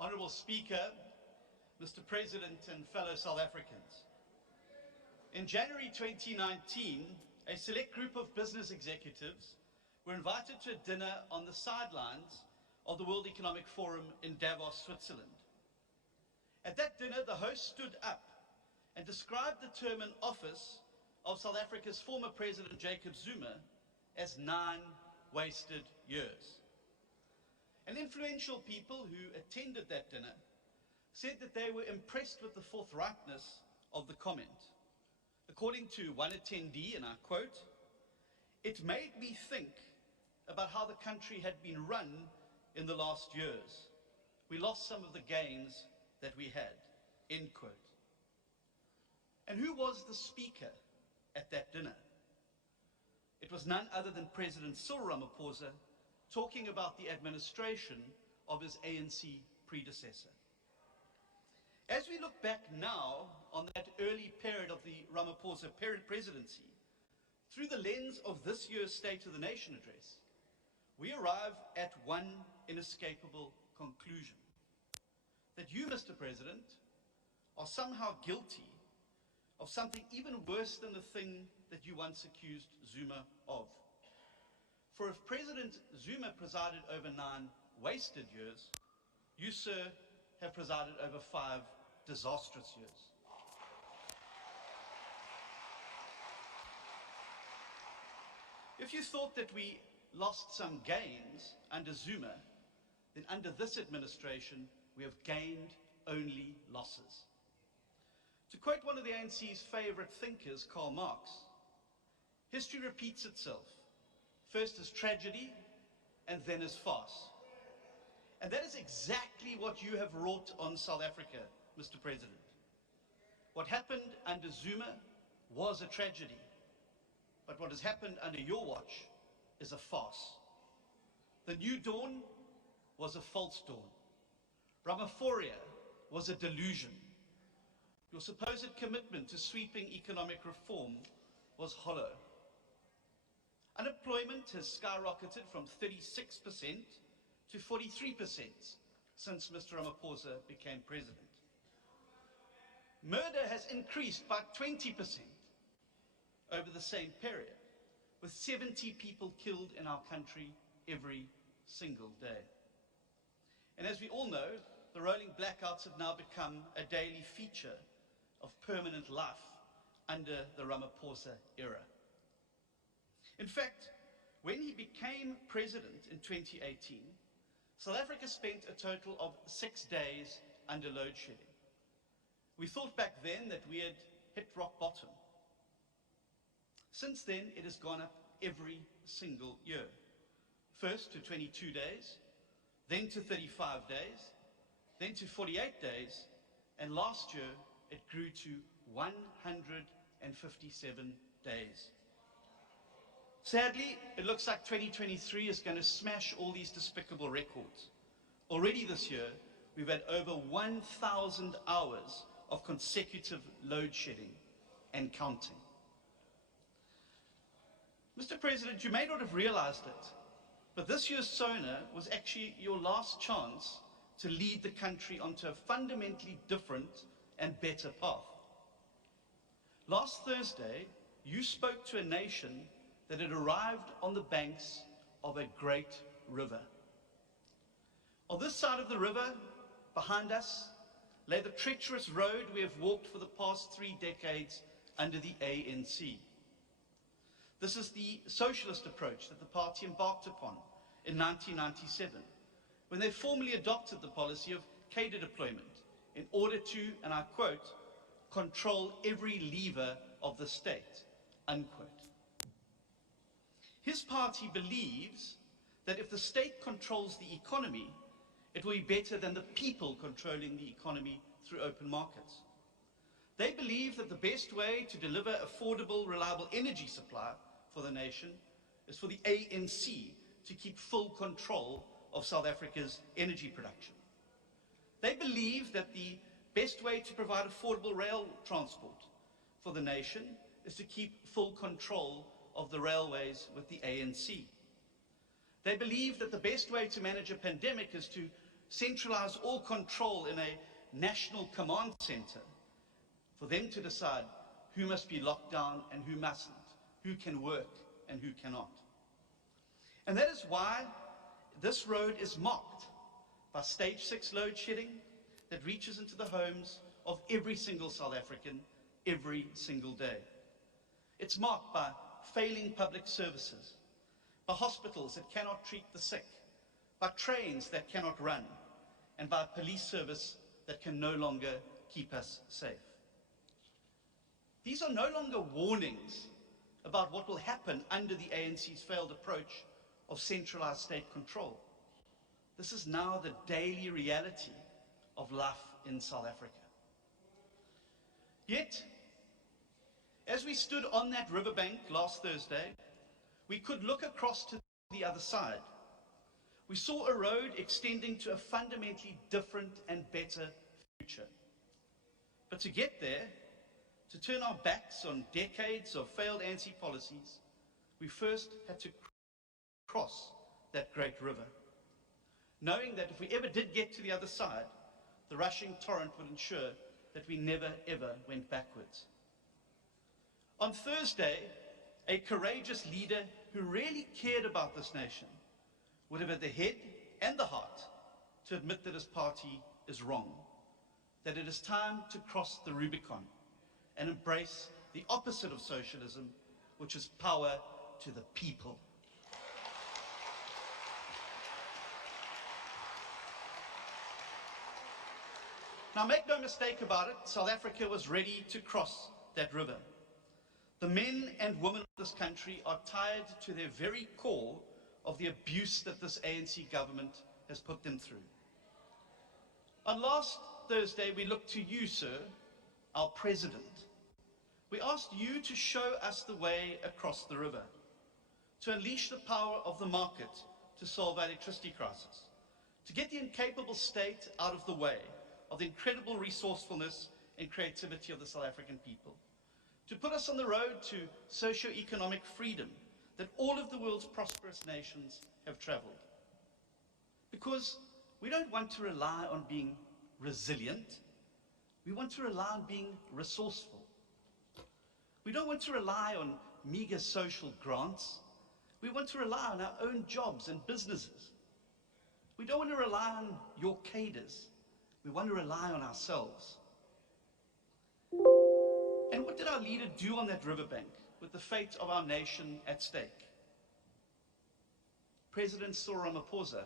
Honourable Speaker, Mr. President and fellow South Africans. In January 2019, a select group of business executives were invited to a dinner on the sidelines of the World Economic Forum in Davos, Switzerland. At that dinner, the host stood up and described the term in office of South Africa's former President Jacob Zuma as 9 wasted years. And influential people who attended that dinner said that they were impressed with the forthrightness of the comment. According to one attendee, and I quote, "It made me think about how the country had been run in the last years. We lost some of the gains that we had," end quote. And who was the speaker at that dinner? It was none other than President Cyril Ramaphosa talking about the administration of his ANC predecessor. As we look back now on that early period of the Ramaphosa presidency, through the lens of this year's State of the Nation address, we arrive at one inescapable conclusion: that you, Mr. President, are somehow guilty of something even worse than the thing that you once accused Zuma of. For if President Zuma presided over 9 wasted years, you, sir, have presided over 5 disastrous years. If you thought that we lost some gains under Zuma, then under this administration we have gained only losses. To quote one of the ANC's favorite thinkers, Karl Marx, history repeats itself, first as tragedy and then as farce. And that is exactly what you have wrought on South Africa, Mr. President. What happened under Zuma was a tragedy, but what has happened under your watch is a farce. The new dawn was a false dawn. Ramaphosa was a delusion. Your supposed commitment to sweeping economic reform was hollow. Unemployment has skyrocketed from 36% to 43% since Mr. Ramaphosa became president. Murder has increased by 20% over the same period, with 70 people killed in our country every single day. And as we all know, the rolling blackouts have now become a daily feature of permanent life under the Ramaphosa era. In fact, when he became president in 2018, South Africa spent a total of 6 days under load shedding. We thought back then that we had hit rock bottom. Since then, it has gone up every single year. First to 22 days, then to 35 days, then to 48 days, and last year it grew to 157 days. Sadly, it looks like 2023 is going to smash all these despicable records. Already this year, we've had over 1,000 hours of consecutive load shedding and counting. Mr. President, you may not have realized it, but this year's SONA was actually your last chance to lead the country onto a fundamentally different and better path. Last Thursday, you spoke to a nation that had arrived on the banks of a great river. On this side of the river, behind us, lay the treacherous road we have walked for the past 3 decades under the ANC. This is the socialist approach that the party embarked upon in 1997, when they formally adopted the policy of cadre deployment in order to, and I quote, control every lever of the state, unquote. His party believes that if the state controls the economy, it will be better than the people controlling the economy through open markets. They believe that the best way to deliver affordable, reliable energy supply for the nation is for the ANC to keep full control of South Africa's energy production. They believe that the best way to provide affordable rail transport for the nation is to keep full control of the railways with the ANC. They believe that the best way to manage a pandemic is to centralize all control in a national command center, for them to decide who must be locked down and who mustn't, who can work and who cannot. And that is why this road is marked by stage 6 load shedding that reaches into the homes of every single South African every single day. It's marked by failing public services, by hospitals that cannot treat the sick, by trains that cannot run, and by a police service that can no longer keep us safe. These are no longer warnings about what will happen under the ANC's failed approach of centralized state control. This is now the daily reality of life in South Africa. Yet, as we stood on that riverbank last Thursday, we could look across to the other side. We saw a road extending to a fundamentally different and better future. But to get there, to turn our backs on decades of failed ANC policies, we first had to cross that great river, knowing that if we ever did get to the other side, the rushing torrent would ensure that we never ever went backwards. On Thursday, a courageous leader who really cared about this nation would have had the head and the heart to admit that his party is wrong, that it is time to cross the Rubicon and embrace the opposite of socialism, which is power to the people. Now, make no mistake about it, South Africa was ready to cross that river. The men and women of this country are tired to their very core of the abuse that this ANC government has put them through. On last Thursday, we looked to you, sir, our president. We asked you to show us the way across the river, to unleash the power of the market to solve our electricity crisis, to get the incapable state out of the way of the incredible resourcefulness and creativity of the South African people, to put us on the road to socio-economic freedom that all of the world's prosperous nations have traveled. Because we don't want to rely on being resilient, we want to rely on being resourceful. We don't want to rely on meager social grants, we want to rely on our own jobs and businesses. We don't want to rely on your cadres, we want to rely on ourselves. And what did our leader do on that riverbank with the fate of our nation at stake? President Cyril Ramaphosa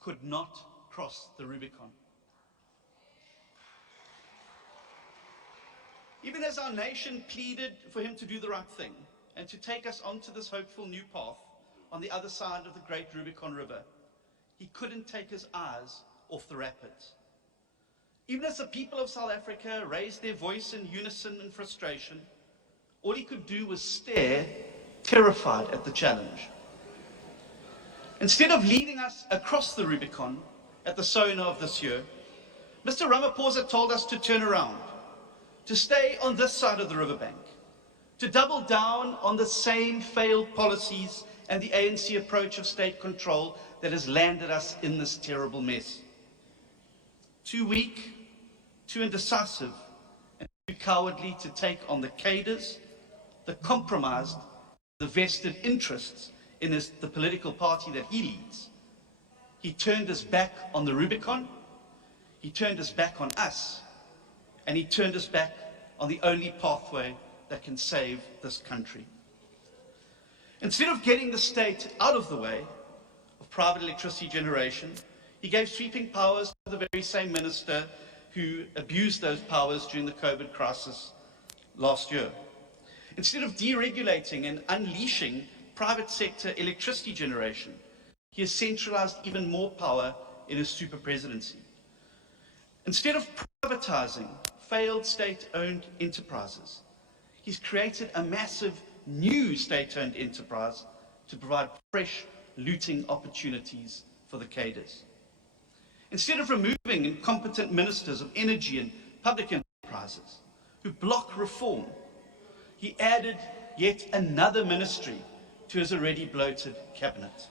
could not cross the Rubicon. Even as our nation pleaded for him to do the right thing and to take us onto this hopeful new path on the other side of the great Rubicon River, he couldn't take his eyes off the rapids. Even as the people of South Africa raised their voice in unison and frustration, all he could do was stare, terrified at the challenge. Instead of leading us across the Rubicon at the SONA of this year, Mr. Ramaphosa told us to turn around, to stay on this side of the riverbank, to double down on the same failed policies and the ANC approach of state control that has landed us in this terrible mess. Too weak, too indecisive, and too cowardly to take on the cadres, the compromised, the vested interests in the political party that he leads. He turned his back on the Rubicon, he turned his back on us, and he turned his back on the only pathway that can save this country. Instead of getting the state out of the way of private electricity generation, he gave sweeping powers to the very same minister who abused those powers during the COVID crisis last year. Instead of deregulating and unleashing private sector electricity generation, he has centralized even more power in his super presidency. Instead of privatizing failed state-owned enterprises, he's created a massive new state-owned enterprise to provide fresh looting opportunities for the cadres. Instead of removing incompetent ministers of energy and public enterprises who block reform, he added yet another ministry to his already bloated cabinet.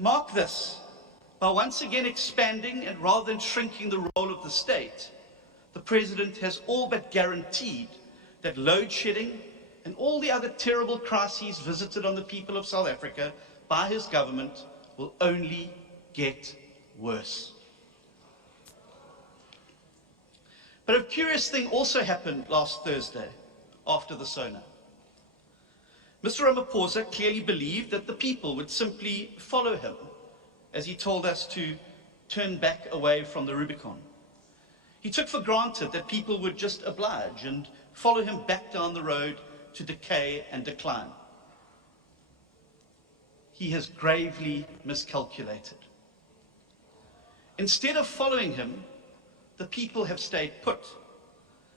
Mark this, by once again expanding and rather than shrinking the role of the state, the President has all but guaranteed that load shedding and all the other terrible crises visited on the people of South Africa by his government will only get worse. But a curious thing also happened last Thursday after the SONA. Mr. Ramaphosa clearly believed that the people would simply follow him, as he told us to turn back away from the Rubicon. He took for granted that people would just oblige and follow him back down the road to decay and decline. He has gravely miscalculated. Instead of following him, the people have stayed put,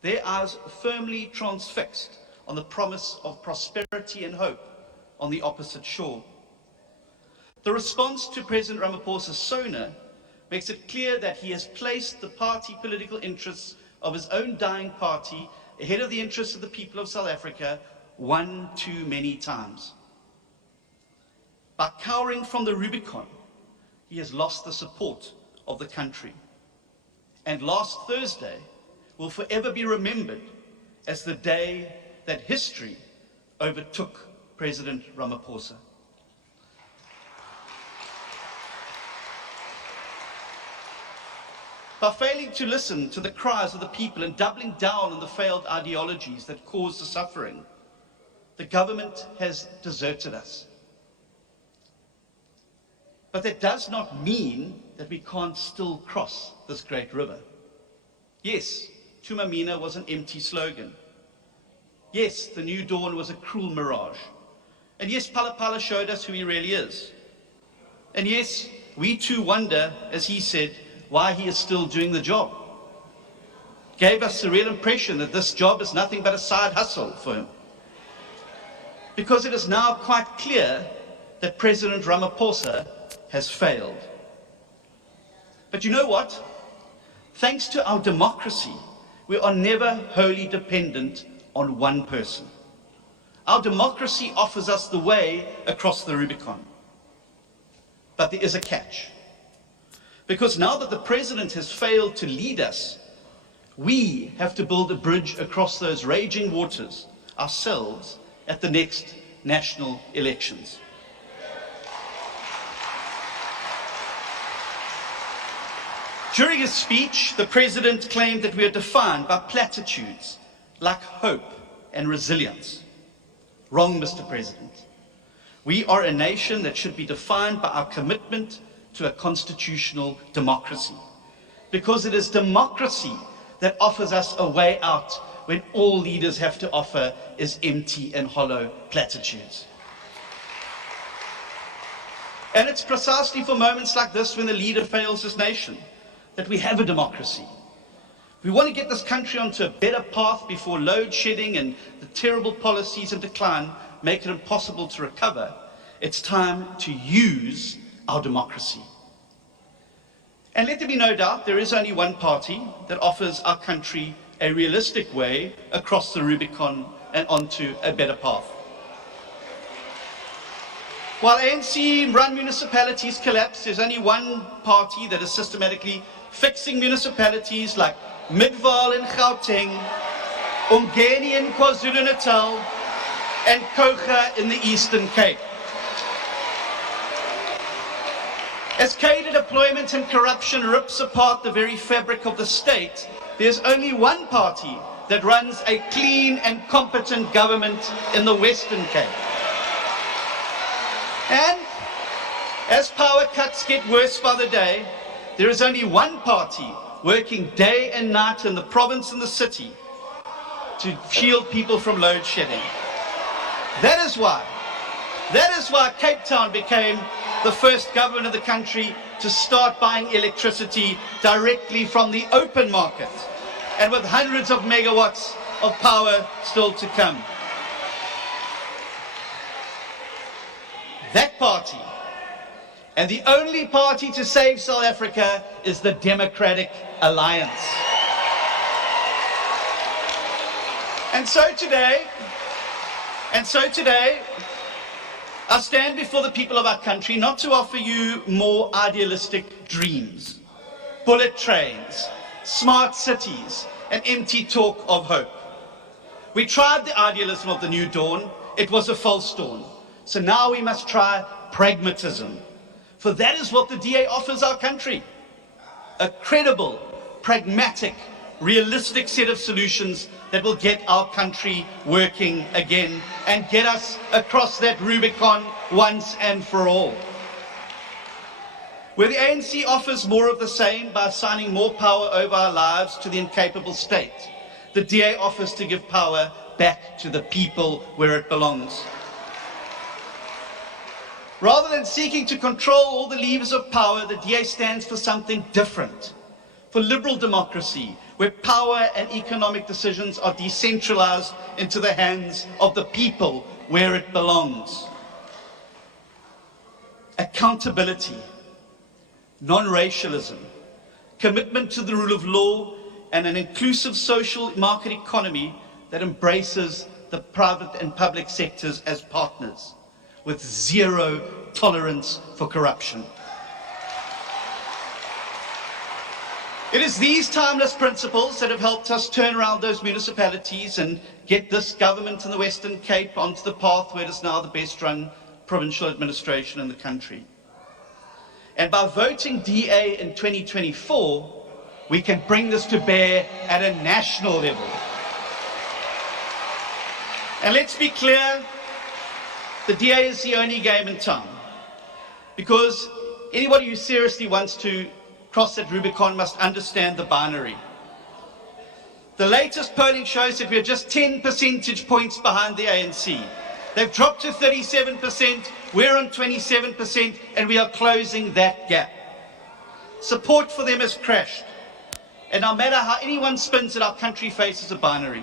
their eyes firmly transfixed on the promise of prosperity and hope on the opposite shore. The response to President Ramaphosa's SONA makes it clear that he has placed the party political interests of his own dying party ahead of the interests of the people of South Africa one too many times. By cowering from the Rubicon, he has lost the support of the country. And last Thursday will forever be remembered as the day that history overtook President Ramaphosa. By failing to listen to the cries of the people and doubling down on the failed ideologies that caused the suffering, the government has deserted us. But that does not mean that we can't still cross this great river. Yes, Tumamina was an empty slogan. Yes, the new dawn was a cruel mirage. And yes, Palapala showed us who he really is. And yes, we too wonder, as he said, why he is still doing the job. Gave us the real impression that this job is nothing but a side hustle for him. Because it is now quite clear that President Ramaphosa has failed. But you know what? Thanks to our democracy, we are never wholly dependent on one person. Our democracy offers us the way across the Rubicon. But there is a catch. Because now that the President has failed to lead us, we have to build a bridge across those raging waters ourselves at the next national elections. During his speech, the President claimed that we are defined by platitudes like hope and resilience. Wrong, Mr. President. We are a nation that should be defined by our commitment to a constitutional democracy. Because it is democracy that offers us a way out when all leaders have to offer is empty and hollow platitudes. And it's precisely for moments like this when the leader fails his nation that we have a democracy. We want to get this country onto a better path before load shedding and the terrible policies and decline make it impossible to recover. It's time to use our democracy. And let there be no doubt, there is only one party that offers our country a realistic way across the Rubicon and onto a better path. While ANC-run municipalities collapse, there's only one party that is systematically fixing municipalities like Midvaal in Gauteng, Umgeni in KwaZulu-Natal, and Koga in the Eastern Cape. As cadre deployment and corruption rips apart the very fabric of the state, there's only one party that runs a clean and competent government in the Western Cape. And as power cuts get worse by the day, there is only one party working day and night in the province and the city to shield people from load shedding. That is why Cape Town became the first government of the country to start buying electricity directly from the open market, and with hundreds of megawatts of power still to come. That party, and the only party to save South Africa, is the Democratic Alliance. And so today, I stand before the people of our country not to offer you more idealistic dreams, bullet trains, smart cities, and empty talk of hope. We tried the idealism of the new dawn. It was a false dawn. So now we must try pragmatism. For that is what the DA offers our country. A credible, pragmatic, realistic set of solutions that will get our country working again and get us across that Rubicon once and for all. Where the ANC offers more of the same by assigning more power over our lives to the incapable state, the DA offers to give power back to the people where it belongs. Rather than seeking to control all the levers of power, the DA stands for something different. For liberal democracy, where power and economic decisions are decentralized into the hands of the people where it belongs. Accountability, non-racialism, commitment to the rule of law, and an inclusive social market economy that embraces the private and public sectors as partners, with zero tolerance for corruption. It is these timeless principles that have helped us turn around those municipalities and get this government in the Western Cape onto the path where it is now the best run provincial administration in the country. And by voting DA in 2024, we can bring this to bear at a national level. And let's be clear, the DA is the only game in town, because anybody who seriously wants to cross that Rubicon must understand the binary. The latest polling shows that we are just 10 percentage points behind the ANC. They've dropped to 37%, we're on 27%, and we are closing that gap. Support for them has crashed. And no matter how anyone spins it, our country faces a binary.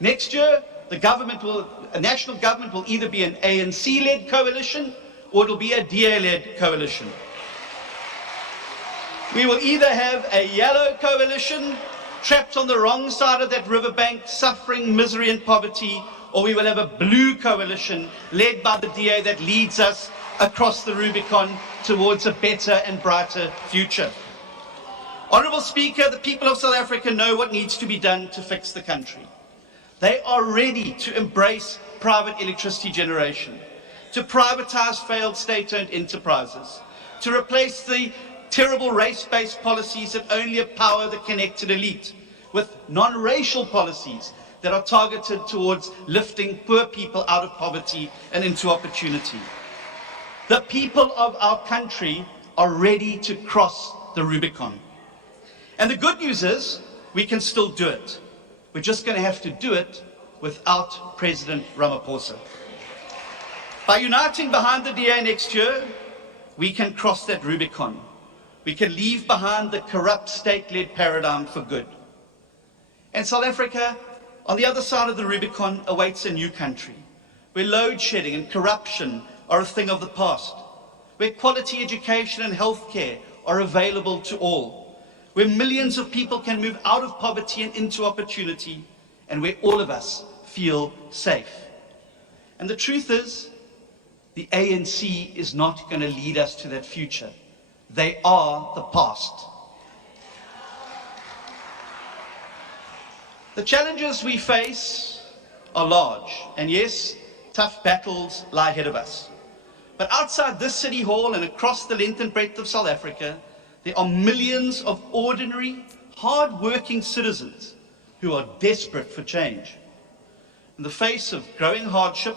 Next year, a national government will either be an ANC-led coalition or it will be a DA-led coalition. We will either have a yellow coalition trapped on the wrong side of that riverbank, suffering misery and poverty, or we will have a blue coalition led by the DA that leads us across the Rubicon towards a better and brighter future. Honourable Speaker, the people of South Africa know what needs to be done to fix the country. They are ready to embrace private electricity generation, to privatise failed state-owned enterprises, to replace the terrible race-based policies that only empower the connected elite with non-racial policies that are targeted towards lifting poor people out of poverty and into opportunity. The people of our country are ready to cross the Rubicon. And the good news is we can still do it. We're just going to have to do it without President Ramaphosa. By uniting behind the DA next year, we can cross that Rubicon. We can leave behind the corrupt state-led paradigm for good. And South Africa, on the other side of the Rubicon, awaits a new country, where load shedding and corruption are a thing of the past, where quality education and healthcare are available to all, where millions of people can move out of poverty and into opportunity, and where all of us feel safe. And the truth is, the ANC is not going to lead us to that future. They are the past. The challenges we face are large, and yes, tough battles lie ahead of us. But outside this city hall and across the length and breadth of South Africa, there are millions of ordinary, hard-working citizens who are desperate for change. In the face of growing hardship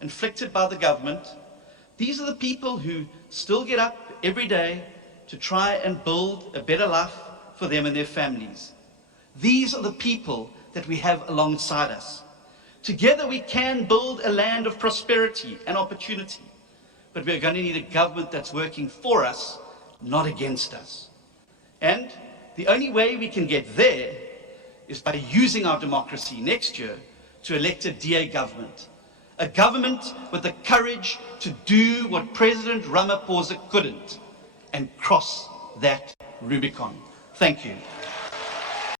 inflicted by the government, these are the people who still get up every day to try and build a better life for them and their families. These are the people that we have alongside us. Together we can build a land of prosperity and opportunity, but we're going to need a government that's working for us, not against us. And the only way we can get there is by using our democracy next year to elect a DA government. A government with the courage to do what President Ramaphosa couldn't, and cross that Rubicon. Thank you.